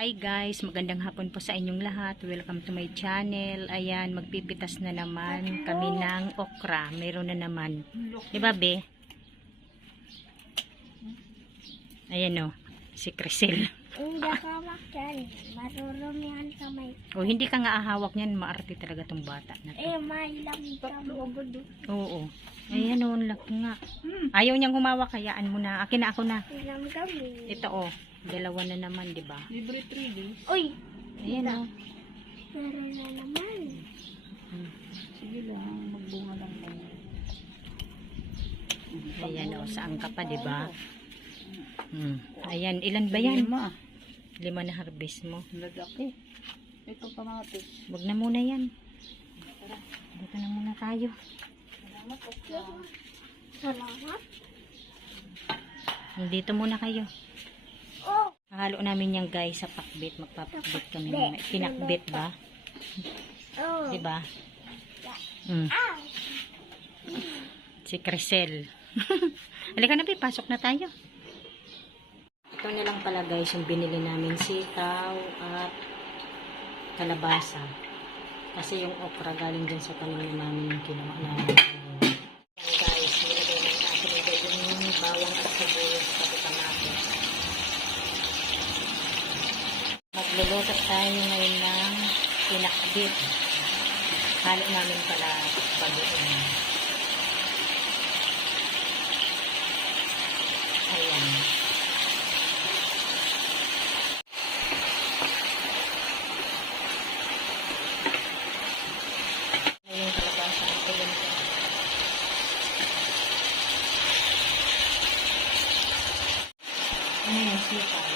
Hi guys, magandang hapon po sa inyong lahat. Welcome to my channel. Ayan, magpipitas na naman kami ng okra. Meron na naman. Diba, be? Ayan o, si Crisel. Hindi hawak yan. Marurumihan kamay. O, hindi ka nga ahawak niyan. Maarte talaga tong bata na to. May lamig kami. Oo. Ayan o, laki nga. Ayaw niyang humawak, hayaan mo na. Akin na, ako na. Lamig kami. Ito o, dalawa na naman, diba? Libre 3 days. Uy! Ayan o. Meron na naman. Sige lang, magbunga lang tayo. Ayan o, saan ka pa, diba? Ayan, ilan ba yan? 5 na harvest mo. Lalaki. Ito kamatis. Wag na muna yan. Dito na muna tayo. Salamat. Dito muna kayo. Oh! Hahalo namin yan guys sa pakbit. Magpapakbit kami naman. Pinakbit ba? Oh! Diba? Ah! Si Crisel. Halika na, pasok na tayo. Ito na lang pala guys yung binili namin sitaw at kalabasa. Kasi yung okra galing dyan sa tanim namin yung kinuha namin. Yan guys, nilagay na natin yung bawang at sibuyas pati kamatis. Magluluto tayo ngayon ng pinakbit. Halo namin pala bagoong. Ayan. Ayun kalabasa ang tulong ko. Ano yung sitaw?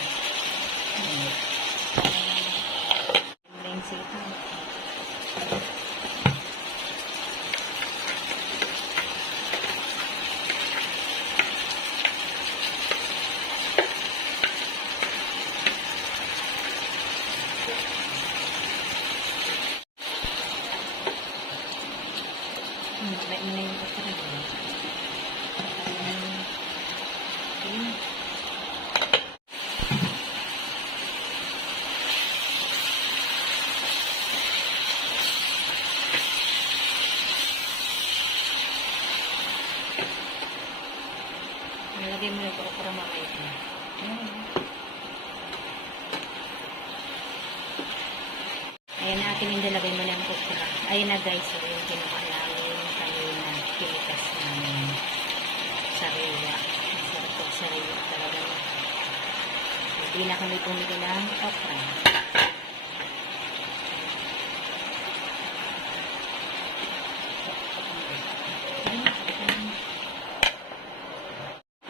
Ano yung sitaw? Baik mo na yung okra. Ayun. Nalagay mo yung okra mamaya. Ayan na atin yung dalagay mo ng okra. Ayan na guys, so yung kinuha namin kanina, pinitas namin sariwa. Masarap po sariwa talaga. Hindi na kami pumili ng okra.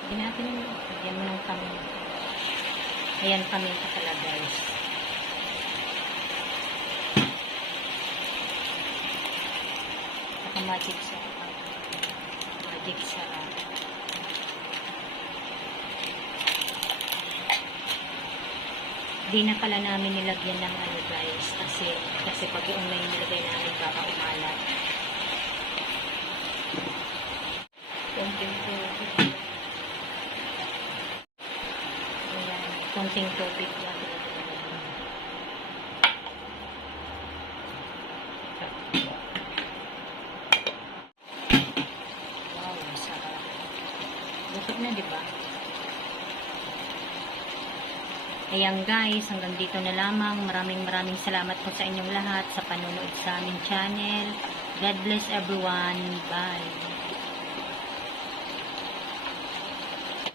Hindi natin yung lagyan mo ng kami. Ayan kami pala guys. Magic sarap. Magic sarap. Di na pala namin nilagyan ng ano guys. Kasi pag yung may nilagay namin baka umalat. Konting tubig. Ayan. Konting tubig lang. Bukod na, diba? Ayan guys, hanggang dito na lamang. Maraming salamat po sa inyong lahat sa panonood sa aming channel. God bless everyone. Bye.